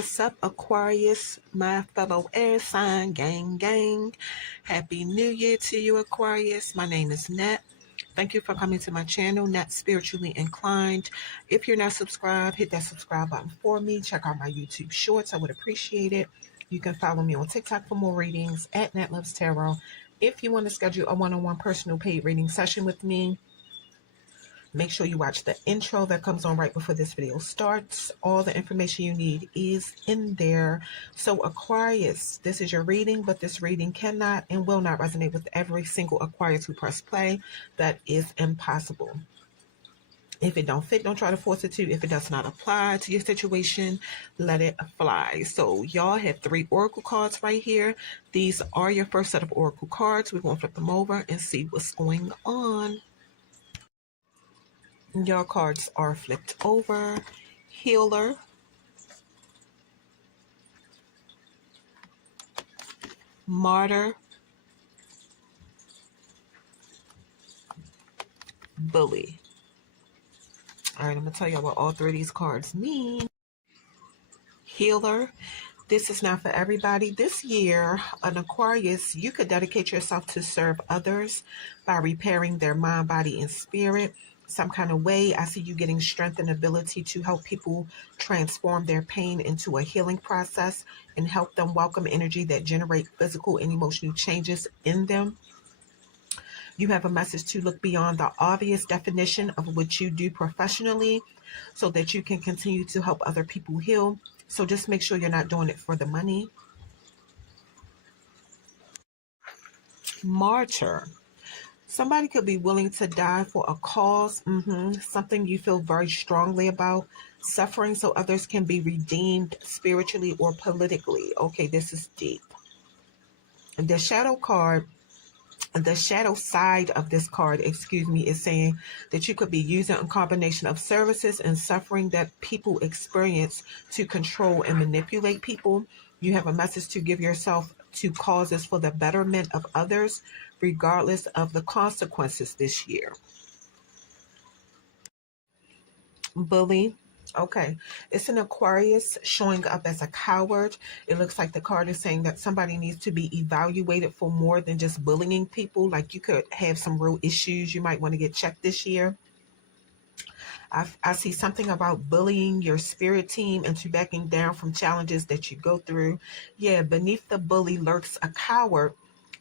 What's up, Aquarius, my fellow air sign gang? Happy New Year to you, Aquarius. My name is Net. Thank you for coming to my channel, Net Spiritually Inclined. If you're not subscribed, hit that subscribe button for me. Check out my YouTube shorts. I would appreciate it. You can follow me on TikTok for more readings at Net Loves Tarot. If you want to schedule a one-on-one personal paid reading session with me, make sure you watch the intro that comes on right before this video starts. All the information you need is in there. So Aquarius, this is your reading, but this reading cannot and will not resonate with every single Aquarius who press play. That is impossible. If it don't fit, don't try to force it to. If it does not apply to your situation, let it fly. So y'all have 3 oracle cards right here. These are your first set of oracle cards. We're going to flip them over and see what's going on. Your cards are flipped over. Healer, Martyr, Bully. All right, I'm going to tell you what all 3 of these cards mean. Healer, this is not for everybody. This year, an Aquarius, you could dedicate yourself to serve others by repairing their mind, body, and spirit. Some kind of way. I see you getting strength and ability to help people transform their pain into a healing process and help them welcome energy that generate physical and emotional changes in them. You have a message to look beyond the obvious definition of what you do professionally so that you can continue to help other people heal. So just make sure you're not doing it for the money. Martyr. Somebody could be willing to die for a cause, something you feel very strongly about, suffering so others can be redeemed spiritually or politically. Okay, this is deep. And the shadow card, the shadow side of this card, is saying that you could be using a combination of services and suffering that people experience to control and manipulate people. You have a message to give yourself to causes for the betterment of others, regardless of the consequences this year. Bully. Okay, it's an Aquarius showing up as a coward. It looks like the card is saying that somebody needs to be evaluated for more than just bullying people. Like you could have some real issues you might want to get checked this year. I see something about bullying your spirit team into backing down from challenges that you go through. Yeah, beneath the bully lurks a coward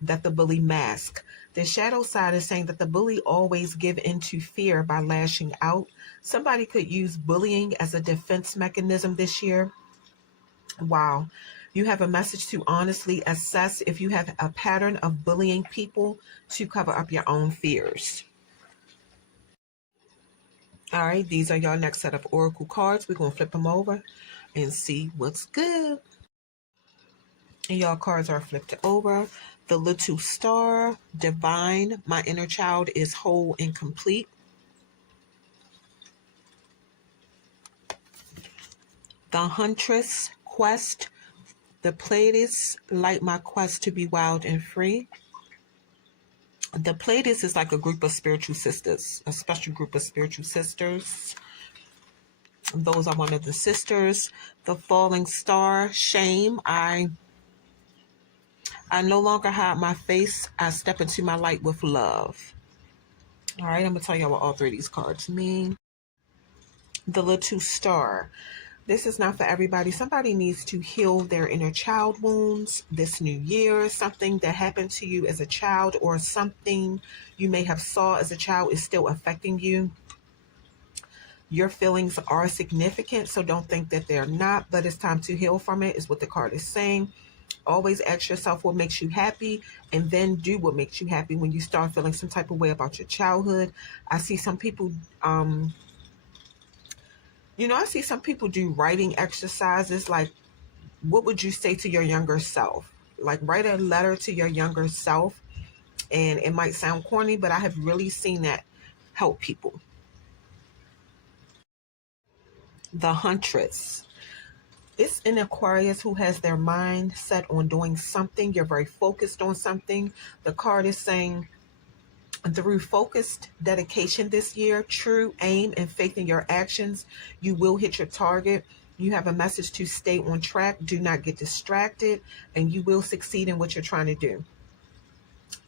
that the bully mask. The shadow side is saying that the bully always give into fear by lashing out. Somebody could use bullying as a defense mechanism this year. Wow. You have a message to honestly assess if you have a pattern of bullying people to cover up your own fears. All right, these are your next set of oracle cards. We're going to flip them over and see what's good. And your cards are flipped over. The Little Star, Divine, my inner child is whole and complete. The Huntress, Quest, the Pleiades, light my quest to be wild and free. The Pleiades is like a group of spiritual sisters, a special group of spiritual sisters. Those are one of the sisters. The Falling Star, Shame. I no longer hide my face. I step into my light with love. All right, I'm going to tell you what all 3 of these cards mean. The Little Star. This is not for everybody. Somebody needs to heal their inner child wounds this new year. Something that happened to you as a child or something you may have saw as a child is still affecting you. Your feelings are significant, so don't think that they're not, but it's time to heal from it, is what the card is saying. Always ask yourself what makes you happy, and then do what makes you happy when you start feeling some type of way about your childhood. I see some people, I see some people do writing exercises. Like, what would you say to your younger self? Like, write a letter to your younger self. And it might sound corny, but I have really seen that help people. The Huntress. It's an Aquarius who has their mind set on doing something. You're very focused on something. The card is saying, through focused dedication this year, true aim, and faith in your actions, you will hit your target. You have a message to stay on track. Do not get distracted, and you will succeed in what you're trying to do.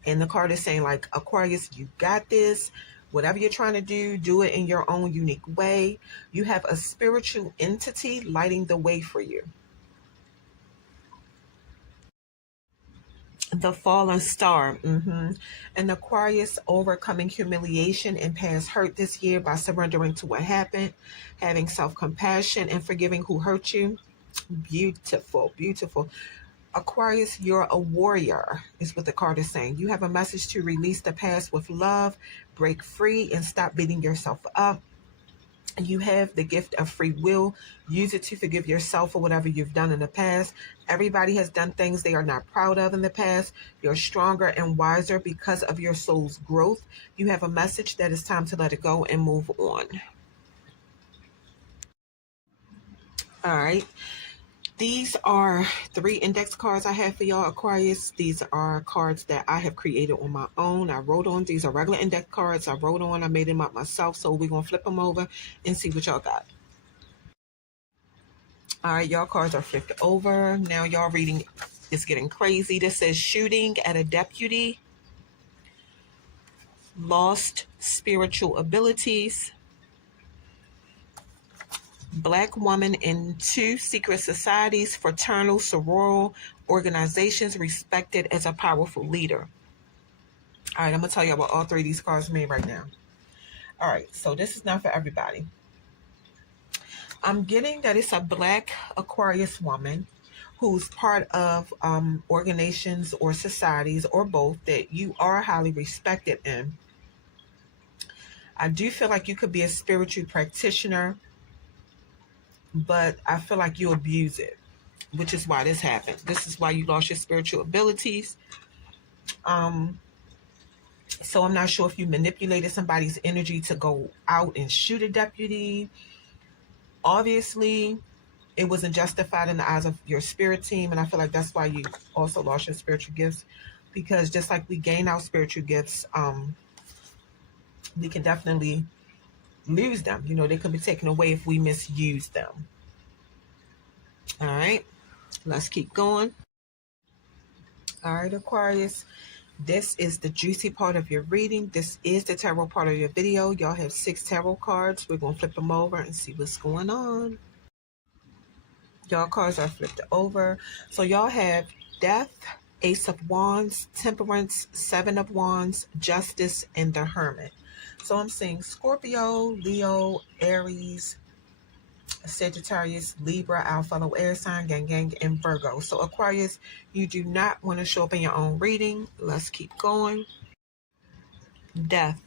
And the card is saying, like, Aquarius, you got this. Whatever you're trying to do it in your own unique way. You have a spiritual entity lighting the way for you. The fallen star. And Aquarius overcoming humiliation and past hurt this year by surrendering to what happened, having self-compassion, and forgiving who hurt you. Beautiful, beautiful. Aquarius, you're a warrior, is what the card is saying. You have a message to release the past with love, break free, and stop beating yourself up. You have the gift of free will. Use it to forgive yourself for whatever you've done in the past. Everybody has done things they are not proud of in the past. You're stronger and wiser because of your soul's growth. You have a message that it's time to let it go and move on. All right. These are 3 index cards I have for y'all, Aquarius. These are cards that I have created on my own. I wrote on. These are regular index cards I wrote on. I made them up myself. So we're going to flip them over and see what y'all got. All right, y'all cards are flipped over. Now y'all reading is getting crazy. This says shooting at a deputy, lost spiritual abilities, Black woman in 2 secret societies, fraternal, sororal organizations, respected as a powerful leader. All right, I'm going to tell you what all 3 of these cards mean right now. All right, so this is not for everybody. I'm getting that it's a Black Aquarius woman who's part of organizations or societies or both that you are highly respected in. I do feel like you could be a spiritual practitioner, but I feel like you abuse it, which is why this happened. This is why you lost your spiritual abilities. So I'm not sure if you manipulated somebody's energy to go out and shoot a deputy. Obviously, it wasn't justified in the eyes of your spirit team, and I feel like that's why you also lost your spiritual gifts, because just like we gain our spiritual gifts, we can definitely lose them. They could be taken away if we misuse them. All right, let's keep going. All right, Aquarius, this is the juicy part of your reading. This is the tarot part of your video. Y'all have 6 tarot cards. We're going to flip them over and see what's going on. Y'all cards are flipped over. So y'all have Death, Ace of Wands, Temperance, 7 of Wands, Justice, and the Hermit. So I'm seeing Scorpio, Leo, Aries, Sagittarius, Libra, our fellow air sign, gang, and Virgo. So Aquarius, you do not want to show up in your own reading. Let's keep going. Death.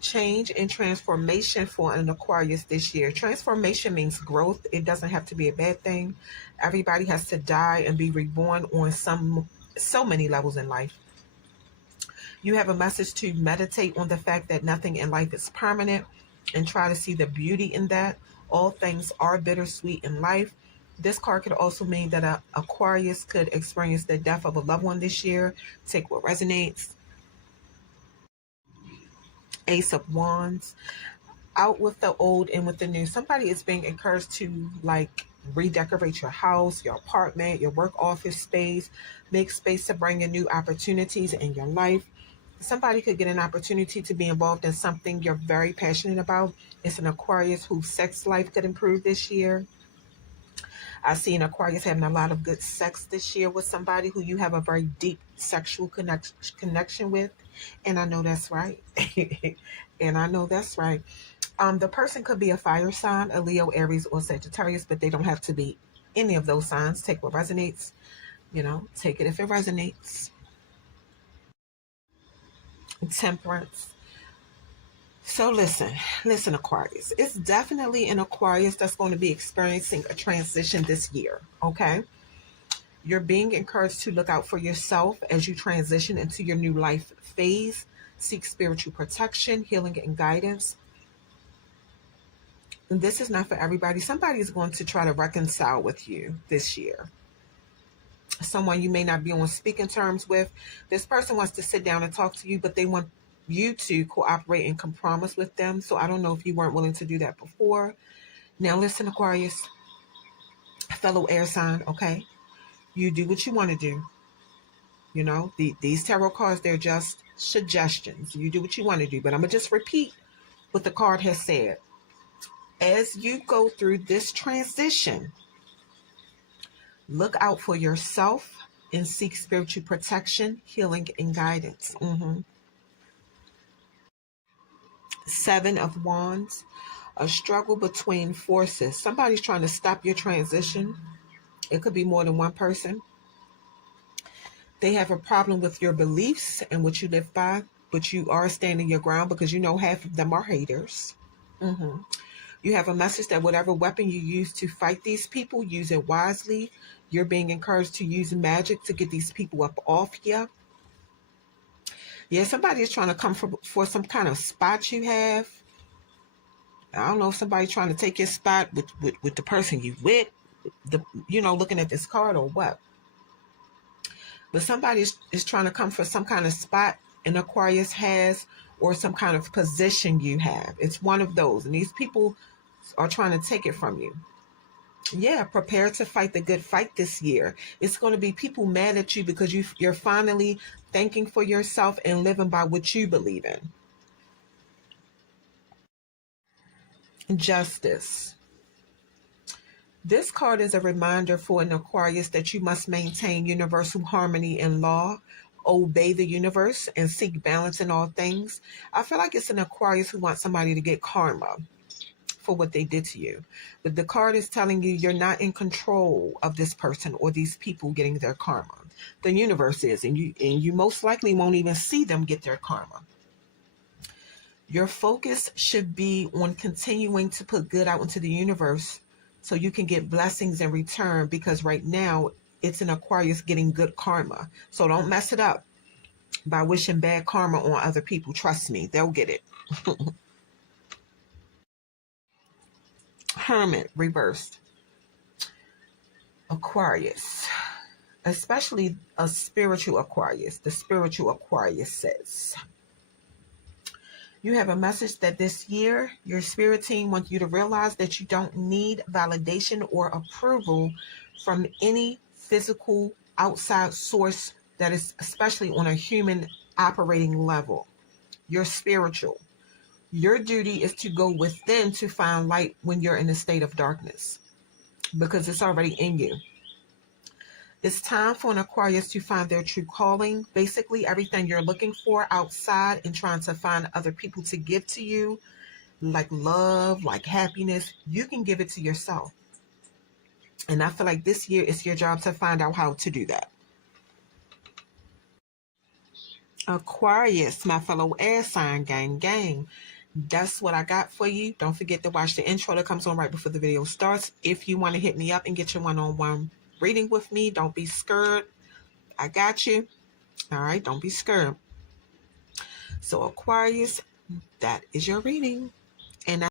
Change and transformation for an Aquarius this year. Transformation means growth. It doesn't have to be a bad thing. Everybody has to die and be reborn on so many levels in life. You have a message to meditate on the fact that nothing in life is permanent and try to see the beauty in that. All things are bittersweet in life. This card could also mean that an Aquarius could experience the death of a loved one this year. Take what resonates. Ace of Wands. Out with the old and with the new. Somebody is being encouraged to redecorate your house, your apartment, your work office space. Make space to bring in new opportunities in your life. Somebody could get an opportunity to be involved in something you're very passionate about. It's an Aquarius whose sex life could improve this year. I see an Aquarius having a lot of good sex this year with somebody who you have a very deep sexual connection with. And I know that's right. And I know that's right. The person could be a fire sign, a Leo, Aries, or Sagittarius, but they don't have to be any of those signs. Take what resonates, take it if it resonates. Temperance. So listen, Aquarius. It's definitely an Aquarius that's going to be experiencing a transition this year, okay? You're being encouraged to look out for yourself as you transition into your new life phase. Seek spiritual protection, healing, and guidance. And this is not for everybody. Somebody is going to try to reconcile with you this year. Someone you may not be on speaking terms with. This person wants to sit down and talk to you, but they want you to cooperate and compromise with them. So I don't know if you weren't willing to do that before. Now listen, Aquarius, fellow air sign, okay? You do what you want to do. These tarot cards, they're just suggestions. You do what you want to do. But I'm going to just repeat what the card has said. As you go through this transition, look out for yourself and seek spiritual protection, healing, and guidance. Seven of Wands, a struggle between forces. Somebody's trying to stop your transition. It could be more than one person. They have a problem with your beliefs and what you live by, but you are standing your ground because half of them are haters. You have a message that whatever weapon you use to fight these people, use it wisely. You're being encouraged to use magic to get these people up off you. Yeah, somebody is trying to come for some kind of spot you have. I don't know if somebody's trying to take your spot with the person you with, looking at this card or what. But somebody is trying to come for some kind of spot an Aquarius has or some kind of position you have. It's one of those. And these people are trying to take it from you. Yeah, prepare to fight the good fight this year. It's going to be people mad at you because you're finally thinking for yourself and living by what you believe in. Justice. This card is a reminder for an Aquarius that you must maintain universal harmony in law, obey the universe, and seek balance in all things. I feel like it's an Aquarius who wants somebody to get karma for what they did to you. But the card is telling you you're not in control of this person or these people getting their karma. The universe is, and you most likely won't even see them get their karma. Your focus should be on continuing to put good out into the universe so you can get blessings in return, because right now it's an Aquarius getting good karma. So don't mess it up by wishing bad karma on other people. Trust me, they'll get it. Hermit reversed. Aquarius, especially a spiritual Aquarius. The spiritual Aquarius says, you have a message that this year your spirit team wants you to realize that you don't need validation or approval from any physical outside source that is especially on a human operating level. You're spiritual. Your duty is to go within to find light when you're in a state of darkness, because it's already in you. It's time for an Aquarius to find their true calling. Basically, everything you're looking for outside and trying to find other people to give to you, like love, like happiness, you can give it to yourself. And I feel like this year it's your job to find out how to do that. Aquarius, my fellow air sign, gang. That's what I got for you. Don't forget to watch the intro that comes on right before the video starts. If you want to hit me up and get your one-on-one reading with me, don't be scared. I got you. All right, don't be scared. So Aquarius, that is your reading.